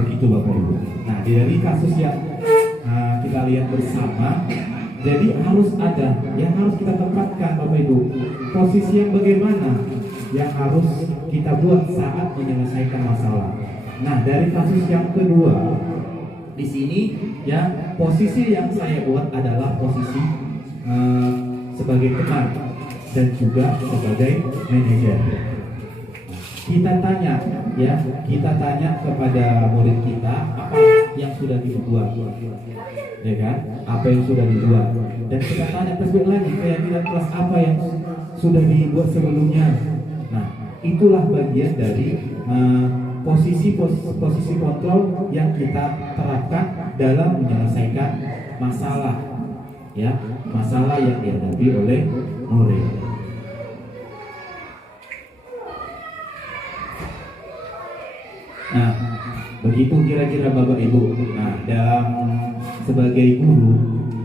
begitu Bapak Ibu. Nah, dari kasus yang kita lihat bersama, jadi harus ada yang harus kita tempatkan Bapak Ibu. Posisi yang bagaimana yang harus kita buat saat menyelesaikan masalah. Nah, dari kasus yang kedua di sini ya, posisi yang saya buat adalah posisi sebagai teman dan juga sebagai manajer. Kita tanya ya, kita tanya kepada murid kita apa yang sudah dibuat, ya kan? Apa yang sudah dibuat, dan kita tanya tersebut lagi keyakinan kelas apa yang sudah dibuat sebelumnya. Nah, itulah bagian dari posisi kontrol yang kita terapkan dalam menyelesaikan masalah, ya, masalah yang dihadapi oleh murid. Nah, begitu kira-kira Bapak Ibu. Nah, dalam sebagai guru,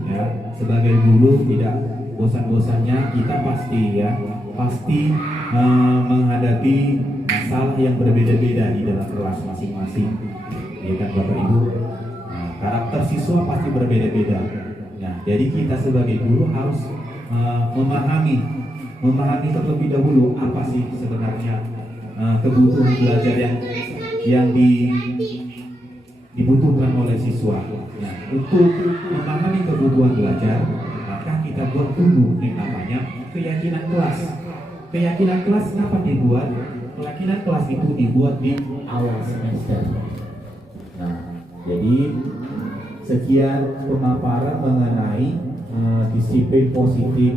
ya, sebagai guru tidak bosan-bosannya kita pasti menghadapi masalah yang berbeda-beda di dalam kelas masing-masing, ya kan Bapak Ibu. Nah, karakter siswa pasti berbeda-beda. Nah, jadi kita sebagai guru harus memahami terlebih dahulu apa sih sebenarnya kebutuhan belajar yang dibutuhkan oleh siswa. Nah, untuk memahami kebutuhan belajar, maka kita buat dulu yang namanya keyakinan kelas. Keyakinan kelas kenapa dibuat? Keyakinan kelas itu dibuat di awal semester. Nah, jadi sekian pemaparan mengenai disiplin positif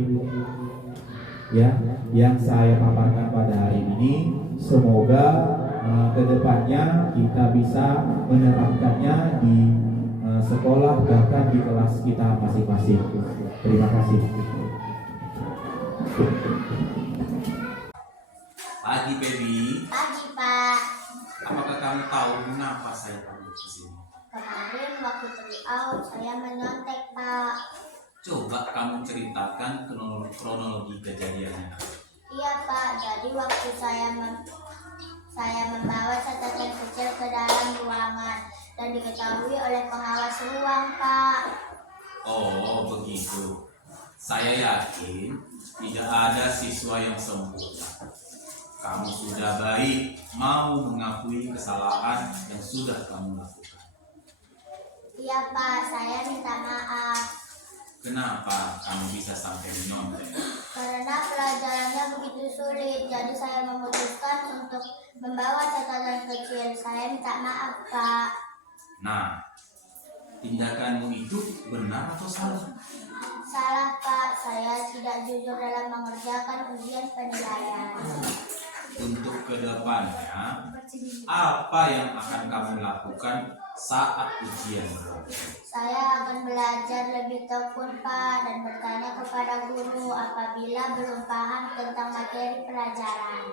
ya yang saya paparkan pada hari ini. Semoga kedepannya kita bisa menerapkannya di sekolah bahkan di kelas kita masing-masing. Terima kasih. Pagi Baby. Pagi, Pak. Apakah kamu tahu kenapa saya panggil ke sini? Kemarin waktu tryout saya menyontek, Pak. Coba kamu ceritakan kronologi kejadiannya. Iya, Pak. Jadi waktu saya membawa catatan kecil ke dalam ruangan dan diketahui oleh pengawas ruang, Pak. Oh, begitu. Saya yakin tidak ada siswa yang sempurna. Kamu sudah baik mau mengakui kesalahan yang sudah kamu lakukan. Iya, Pak. Saya minta maaf. Kenapa kamu bisa sampai menyontek? Karena pelajarannya begitu sulit, jadi saya memutuskan untuk membawa catatan kecil. Saya minta maaf, Pak. Nah, tindakanmu itu benar atau salah? Salah, Pak. Saya tidak jujur dalam mengerjakan ujian penilaian. Untuk kedepannya, apa yang akan kamu lakukan saat ujian berakhir? Saya akan belajar lebih tekun, Pak, dan bertanya kepada guru apabila belum paham tentang materi pelajaran.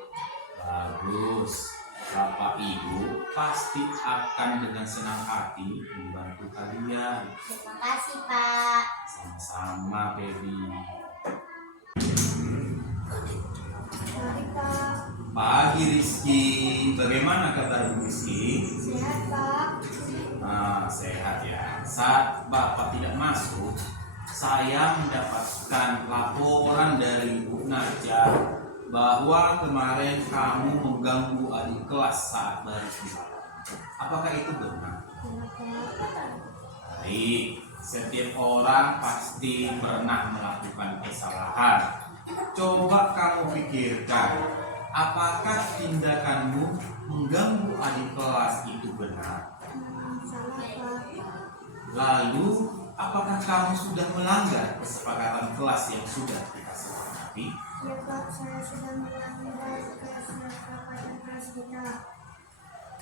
Bagus. Bapak Ibu pasti akan dengan senang hati membantu kalian. Terima kasih, Pak. Sama-sama, Baby. Mari, Pak. Pagi Rizky, bagaimana kabar Rizky? Sehat, Pak. Nah, sehat ya. Saat Bapak tidak masuk, saya mendapatkan laporan dari Bu Najah bahwa kemarin kamu mengganggu adik kelas saat baris di halaman. Apakah itu benar? Baik, setiap orang pasti pernah melakukan kesalahan. Coba kamu pikirkan, apakah tindakanmu mengganggu adik kelas itu benar? Lalu, apakah kamu sudah melanggar kesepakatan kelas yang sudah kita sepakati? Ya, Pak, saya sudah melanggar kesepakatan kelas kita.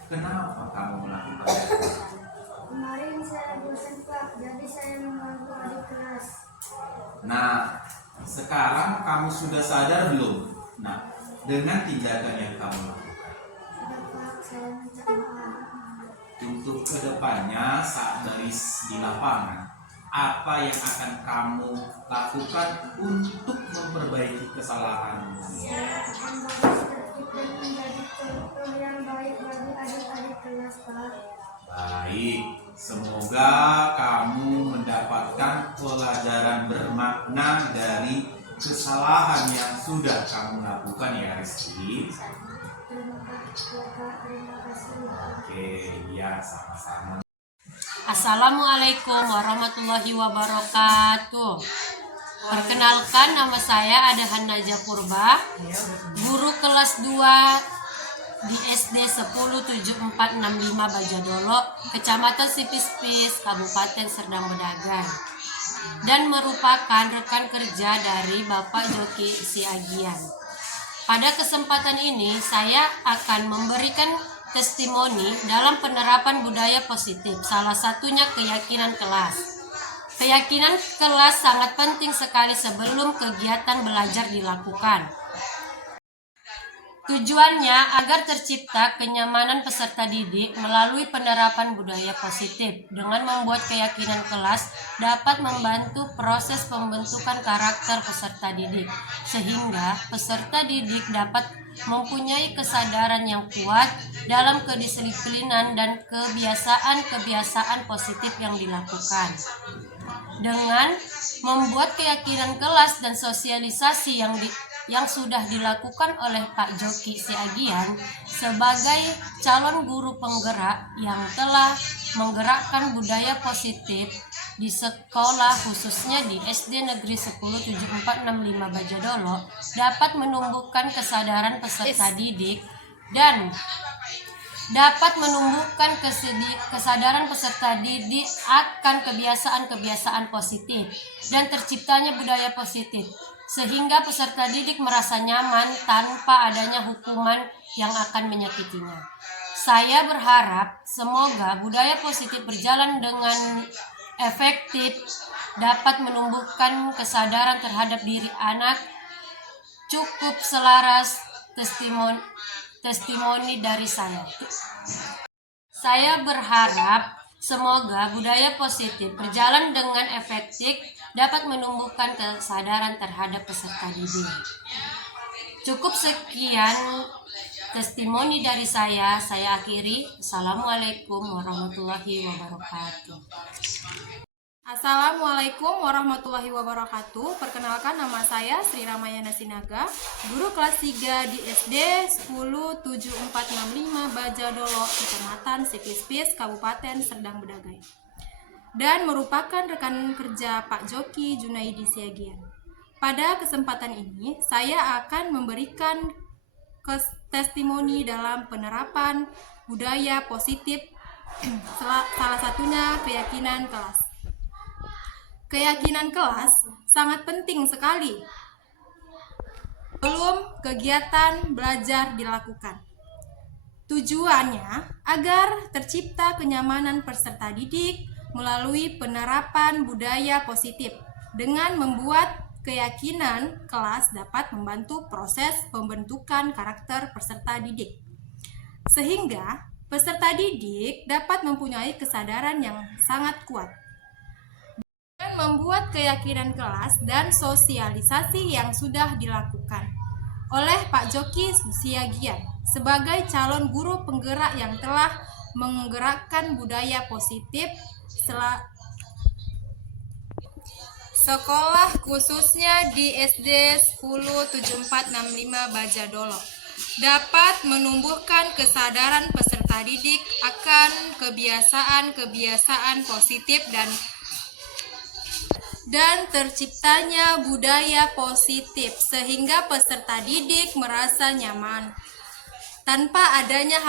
Kenapa kamu melakukan itu? Kemarin saya bosan, Pak, jadi saya mengganggu adik kelas. Nah, sekarang kamu sudah sadar belum? Nah, dengan tindakan yang kamu lakukan. Sudah, Pak, saya minta maaf. Untuk kedepannya saat baris di lapangan, apa yang akan kamu lakukan untuk memperbaiki kesalahanmu? Saya akan bagus tertib dan menjadi contoh yang baik bagi adik-adik kelas, Pak. baik. Semoga kamu mendapatkan pelajaran bermakna dari kesalahan yang sudah kamu lakukan ya Rizky. Oke, ya sama-sama. Assalamualaikum warahmatullahi wabarakatuh. Perkenalkan, nama saya Adahan Naja Purba, guru kelas 2 di SD 107465 Bajadolo, Kecamatan Sipispis, Kabupaten Serdang Bedagai, dan merupakan rekan kerja dari Bapak Joki Siagian. Pada kesempatan ini, saya akan memberikan testimoni dalam penerapan budaya positif, salah satunya keyakinan kelas. Keyakinan kelas sangat penting sekali sebelum kegiatan belajar dilakukan. Tujuannya agar tercipta kenyamanan peserta didik melalui penerapan budaya positif. Dengan membuat keyakinan kelas dapat membantu proses pembentukan karakter peserta didik, sehingga peserta didik dapat mempunyai kesadaran yang kuat dalam kedisiplinan dan kebiasaan-kebiasaan positif yang dilakukan. Dengan membuat keyakinan kelas dan sosialisasi yang sudah dilakukan oleh Pak Joki Siagian sebagai calon guru penggerak yang telah menggerakkan budaya positif di sekolah, khususnya di SD Negeri 107465 Bajadolo, dapat menumbuhkan kesadaran peserta didik dan dapat menumbuhkan kesadaran peserta didik akan kebiasaan-kebiasaan positif dan terciptanya budaya positif, sehingga peserta didik merasa nyaman tanpa adanya hukuman yang akan menyakitinya. Saya berharap semoga budaya positif berjalan dengan efektif, dapat menumbuhkan kesadaran terhadap diri anak. Cukup selaras testimoni dari saya. Saya berharap semoga budaya positif berjalan dengan efektif, dapat menumbuhkan kesadaran terhadap peserta didik. Cukup sekian testimoni dari saya akhiri. Assalamualaikum warahmatullahi wabarakatuh. Assalamualaikum warahmatullahi wabarakatuh. Perkenalkan, nama saya Sri Ramayana Sinaga, guru kelas 3 di SD 107465 Bajadolo, Kecamatan Sipispis, Kabupaten Serdang Bedagai, dan merupakan rekan kerja Pak Joki Junaidi Siagian. Pada kesempatan ini, saya akan memberikan testimoni dalam penerapan budaya positif, salah satunya keyakinan kelas. Keyakinan kelas sangat penting sekali sebelum kegiatan belajar dilakukan. Tujuannya agar tercipta kenyamanan peserta didik melalui penerapan budaya positif. Dengan membuat keyakinan kelas dapat membantu proses pembentukan karakter peserta didik, sehingga peserta didik dapat mempunyai kesadaran yang sangat kuat. Membuat keyakinan kelas dan sosialisasi yang sudah dilakukan oleh Pak Joki Siagian sebagai calon guru penggerak yang telah menggerakkan budaya positif sekolah, khususnya di SD 107465 Bajadolo, dapat menumbuhkan kesadaran peserta didik akan kebiasaan-kebiasaan positif dan terciptanya budaya positif, sehingga peserta didik merasa nyaman tanpa adanya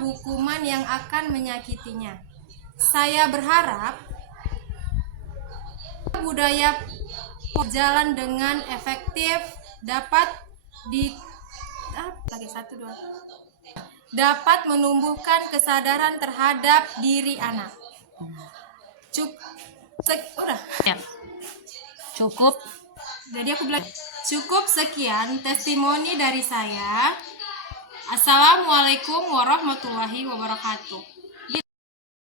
hukuman yang akan menyakitinya. Saya berharap budaya berjalan dengan efektif, dapat menumbuhkan kesadaran terhadap diri anak. Cukup sekian testimoni dari saya. Assalamualaikum warahmatullahi wabarakatuh.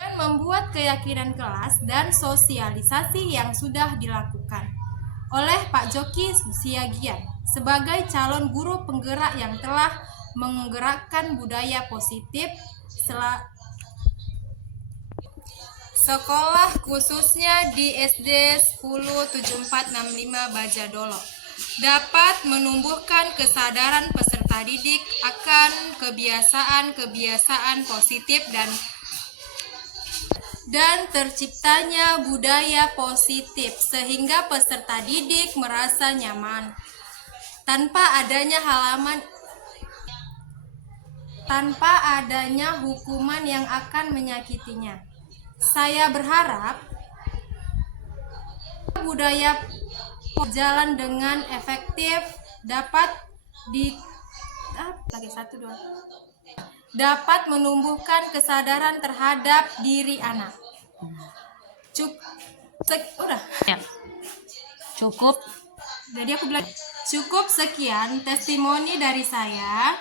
Dan membuat keyakinan kelas dan sosialisasi yang sudah dilakukan oleh Pak Joki Siagian sebagai calon guru penggerak yang telah menggerakkan budaya positif sekolah khususnya di SD 107465 Bajadolo dapat menumbuhkan kesadaran peserta didik akan kebiasaan-kebiasaan positif dan terciptanya budaya positif sehingga peserta didik merasa nyaman tanpa adanya hukuman yang akan menyakitinya. Saya berharap budaya berjalan dengan efektif dapat menumbuhkan kesadaran terhadap diri anak. Cukup sekian testimoni dari saya.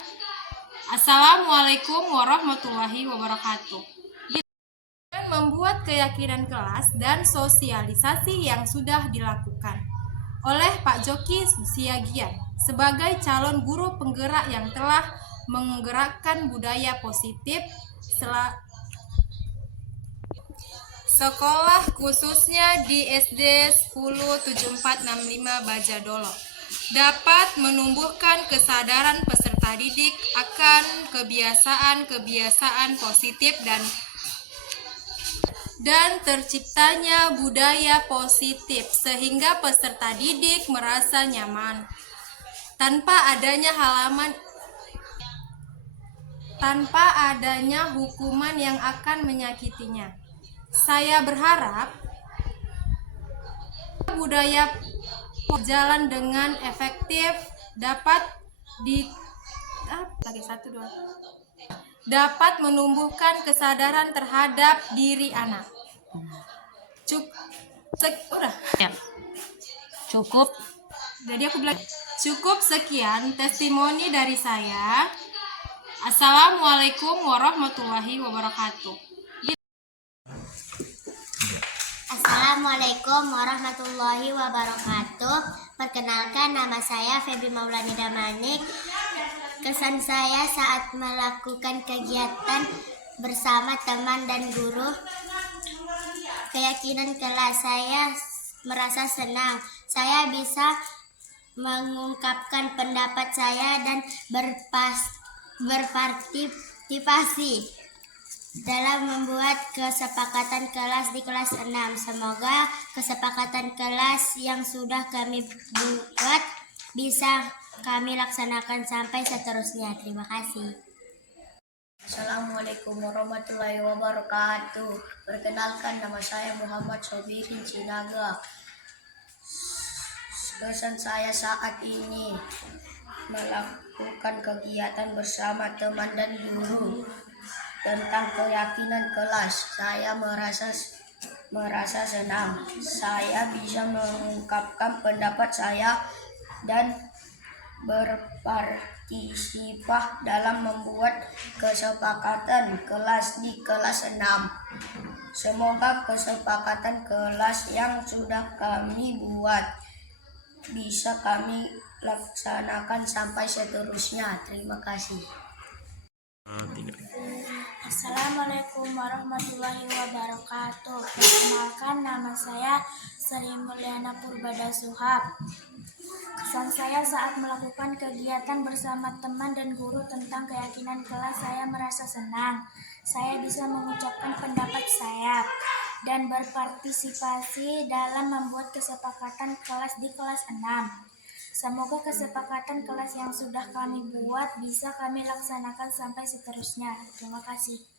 Assalamualaikum warahmatullahi wabarakatuh. Dan membuat keyakinan kelas dan sosialisasi yang sudah dilakukan oleh Pak Joki Susiagian sebagai calon guru penggerak yang telah menggerakkan budaya positif sekolah khususnya di SD 107465 Bajadolo dapat menumbuhkan kesadaran peserta didik akan kebiasaan-kebiasaan positif dan terciptanya budaya positif sehingga peserta didik merasa nyaman tanpa adanya hukuman yang akan menyakitinya. Saya berharap budaya berjalan dengan efektif dapat menumbuhkan kesadaran terhadap diri anak. Cukup sekian testimoni dari saya. Assalamualaikum warahmatullahi wabarakatuh. Assalamualaikum warahmatullahi wabarakatuh. Perkenalkan, nama saya Feby Maulani Damanik. Kesan saya saat melakukan kegiatan bersama teman dan guru, keyakinan kelas saya merasa senang. Saya bisa mengungkapkan pendapat saya dan berpartisipasi dalam membuat kesepakatan kelas di kelas 6. Semoga kesepakatan kelas yang sudah kami buat bisa kami laksanakan sampai seterusnya. Terima kasih. Assalamualaikum warahmatullahi wabarakatuh. Perkenalkan, nama saya Muhammad Sobirin Sinaga. Kesan saya saat ini melakukan kegiatan bersama teman dan guru tentang keyakinan kelas. Saya merasa senang. Saya bisa mengungkapkan pendapat saya dan berpartisipasi dalam membuat kesepakatan kelas di kelas 6. Semoga kesepakatan kelas yang sudah kami buat bisa kami laksanakan sampai seterusnya. Terima kasih. Assalamualaikum warahmatullahi wabarakatuh. Perkenalkan, nama saya Sri Mulyana Purbada Suhab. Kesan saya saat melakukan kegiatan bersama teman dan guru tentang keyakinan kelas, saya merasa senang. Saya bisa mengucapkan pendapat saya dan berpartisipasi dalam membuat kesepakatan kelas di kelas 6. Semoga kesepakatan kelas yang sudah kami buat bisa kami laksanakan sampai seterusnya. Terima kasih.